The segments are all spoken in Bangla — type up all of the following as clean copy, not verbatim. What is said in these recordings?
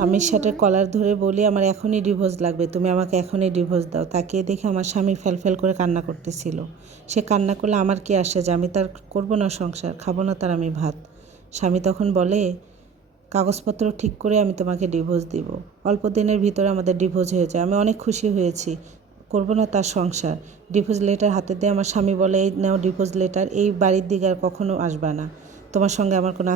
স্বামীর সাথে কলার ধরে বলি, আমার এখনই ডিভোর্স লাগবে, তুমি আমাকে এখনই ডিভোর্স দাও। তাকিয়ে দেখে আমার স্বামী ফ্যালফ্যাল করে কান্না করতেছিল। সে কান্না করলে আমার কি আসে যে আমি তার করবো না সংসার, খাবো না তার আমি ভাত। স্বামী তখন বলে, কাগজপত্র ঠিক করে আমি তোমাকে ডিভোর্স দিব। অল্প দিনের ভিতরে আমাদের ডিভোর্স হয়ে যায়। আমি অনেক খুশি হয়েছি, করবো না তার সংসার। ডিভোর্স লেটার হাতে দিয়ে আমার স্বামী বলে, এই নাও ডিভোর্স লেটার, এই বাড়ির দিকে আর কখনো আসবা না, তোমার সঙ্গে আমার কোনো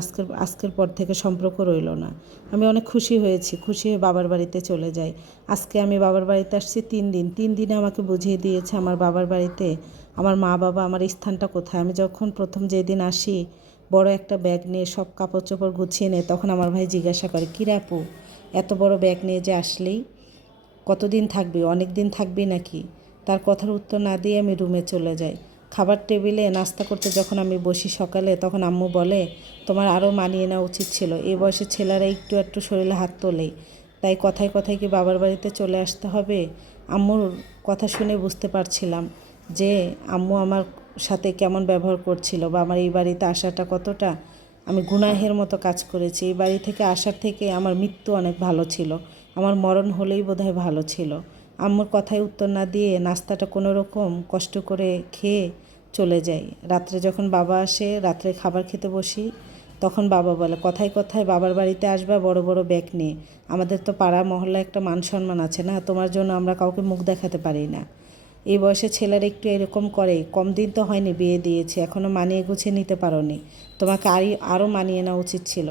আজকের পর থেকে সম্পর্ক রইল না। আমি অনেক খুশি হয়েছি, খুশি হয়ে বাবার বাড়িতে চলে যাই। আজকে আমি বাবার বাড়িতে আসছি 3 দিন। 3 দিনে আমাকে বুঝিয়ে দিয়েছে আমার বাবার বাড়িতে আমার মা বাবা, আমার স্থানটা কোথায়। আমি যখন প্রথম যেদিন আসি, বড় একটা ব্যাগ নিয়ে সব কাপড় চোপড় গুছিয়ে নেয়, তখন আমার ভাই জিজ্ঞাসা করে, কী রে আপু, এত বড় ব্যাগ নিয়ে যে আসলেই, কতদিন থাকবি, অনেক দিন থাকবি নাকি? তার কথার উত্তর না দিয়ে আমি রুমে চলে যাই। খাবার টেবিলে নাস্তা করতে যখন আমি বসি সকালে, তখন আম্মু বলে, তোমার আরও মানিয়ে নেওয়া উচিত ছিল, এই বয়সে ছেলেরা একটু একটু শরীরে হাত তোলেই, তাই কথায় কথায় কি বাবার বাড়িতে চলে আসতে হবে? আম্মুর কথা শুনে বুঝতে পারছিলাম যে আম্মু আমার সাথে কেমন ব্যবহার করছিল, বা আমার এই বাড়িতে আসাটা কতটা আমি গুনাহের মতো কাজ করেছি। এই বাড়ি থেকে আসার থেকে আমার মৃত্যু অনেক ভালো ছিল, আমার মরণ হলেই বোধহয় ভালো ছিল। আম্মুর কথায় উত্তর না দিয়ে নাস্তাটা কোনো রকম কষ্ট করে খেয়ে চলে যাই। রাত্রে যখন বাবা আসে, রাত্রে খাবার খেতে বসি, তখন বাবা বলে, কথায় কথায় বাবার বাড়িতে আসবা বড় বড় ব্যাগ নিয়ে, আমাদের তো পাড়া মহল্লায় একটা মান সম্মান আছে না, তোমার জন্য আমরা কাউকে মুখ দেখাতে পারি না। এই বয়সে ছেলেরা একটু এরকম করে, কম দিন তো হয়নি বিয়ে দিয়েছে, এখনও মানিয়ে গুছিয়ে নিতে পারোনি, তোমাকে আরও মানিয়ে নেওয়া উচিত ছিল।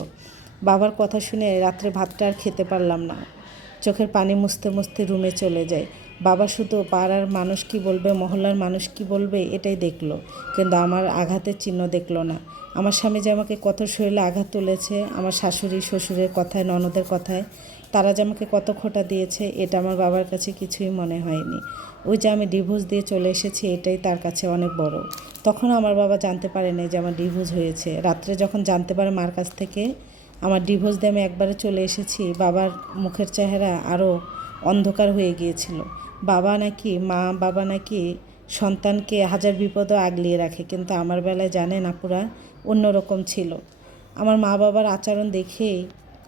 বাবার কথা শুনে রাত্রে ভাতটা আর খেতে পারলাম না, চোখের পানি মুছতে মুছতে রুমে চলে যায়। বাবা শুধু পাড়ার মানুষ কি বলবে, মহল্লার মানুষ কি বলবে, এটাই দেখলো, কিন্তু আমার আঘাতের চিহ্ন দেখলো না। আমার স্বামী যে আমাকে কত শরীরে আঘাত তুলেছে, আমার শাশুড়ি শ্বশুরের কথায়, ননদের কথায়, তারা যে আমাকে কত খোঁটা দিয়েছে, এটা আমার বাবার কাছে কিছুই মনে হয়নি। ওই যে আমি ডিভোর্স দিয়ে চলে এসেছি, এটাই তার কাছে অনেক বড়। তখন আমার বাবা জানতে পারেনি যে আমার ডিভোর্স হয়েছে। রাত্রে যখন জানতে পারে মার কাছ থেকে আমার ডিভোর্স দিয়ে আমি একবারে চলে এসেছি, বাবার মুখের চেহারা আরও অন্ধকার হয়ে গিয়েছিল। বাবা নাকি সন্তানকে হাজার বিপদও আগলিয়ে রাখে, কিন্তু আমার বেলায় জানেন আপুরা, অন্যরকম ছিল। আমার মা বাবার আচরণ দেখেই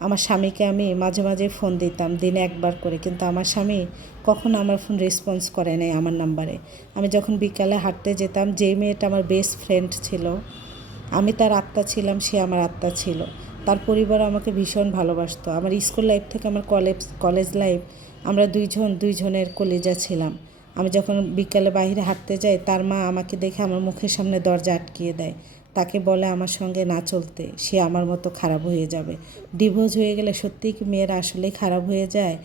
আমার স্বামীকে আমি মাঝে মাঝে ফোন দিতাম, দিনে একবার করে, কিন্তু আমার স্বামী কখনো আমার ফোন রেসপন্স করে নাই আমার নাম্বারে। আমি যখন বিকালে হাঁটতে যেতাম, যেই মেয়েটা আমার বেস্ট ফ্রেন্ড ছিল, আমি তার আত্মা ছিলাম, সে আমার আত্মা ছিল। তার পরিবার আমাকে ভীষণ ভালোবাসতো। আমার স্কুল লাইফ থেকে আমার কলেজ লাইফ, আমরা দুইজনের কলিজা ছিলাম। আমি যখন বিকালে বাইরে হাঁটতে যাই, তার মা আমাকে দেখে আমার মুখের সামনে দরজা আটকিয়ে দেয়, তাকে বলে আমার সঙ্গে না চলতে, সে আমার মতো খারাপ হয়ে যাবে। ডিভোর্স হয়ে গেলে সত্যিই কি মেয়েরা আসলেই খারাপ হয়ে যায়?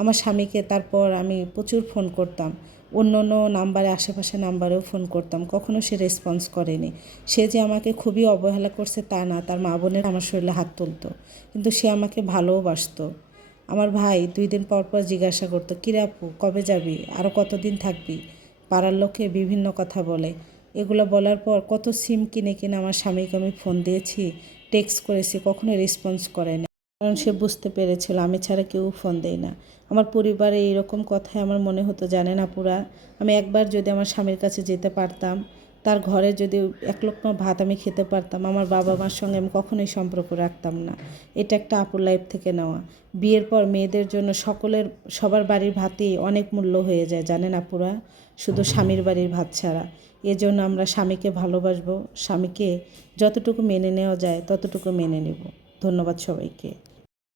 আমার স্বামীকে তারপর আমি প্রচুর ফোন করতাম, অন্য অন্য নাম্বারে, আশেপাশে নাম্বারেও ফোন করতাম, কখনো সে রেসপন্স করেনি। সে যে আমাকে খুবই অবহেলা করছে তা না, তার মা বোনের আমার শরীরে হাত তুলতো, কিন্তু সে আমাকে ভালোবাসতো। আমার ভাই 2 দিন পর পর জিজ্ঞাসা করতো, কিরে আপু, কবে যাবি, আরও কতদিন থাকবি? পাড়ার লোকে বিভিন্ন কথা বলে। এগুলো বলার পর কত সিম কিনে কিনে আমার স্বামীকে আমি ফোন দিয়েছি, টেক্সট করেছি, কখনো রেসপন্স করে না, কারণ সে বুঝতে পেরেছিল আমি ছাড়া কেউ ফোন দেয় না। আমার পরিবারে এইরকম কথায় আমার মনে হতো, জানেন আপুরা, আমি একবার যদি আমার স্বামীর কাছে যেতে পারতাম, তার ঘরে যদি এক লোকমা ভাত আমি খেতে পারতাম, আমার বাবা মার সঙ্গে আমি কখনোই সম্পর্ক রাখতাম না। এটা একটা আপুর লাইফ থেকে নেওয়া। বিয়ের পর মেয়েদের জন্য সবার বাড়ির ভাতই অনেক মূল্য হয়ে যায়, জানেন আপুরা, শুধু স্বামীর বাড়ির ভাত ছাড়া। এজন্য আমরা স্বামীকে ভালোবাসবো, স্বামীকে যতটুকু মেনে নেওয়া যায় ততটুকু মেনে নেব। ধন্যবাদ সবাইকে।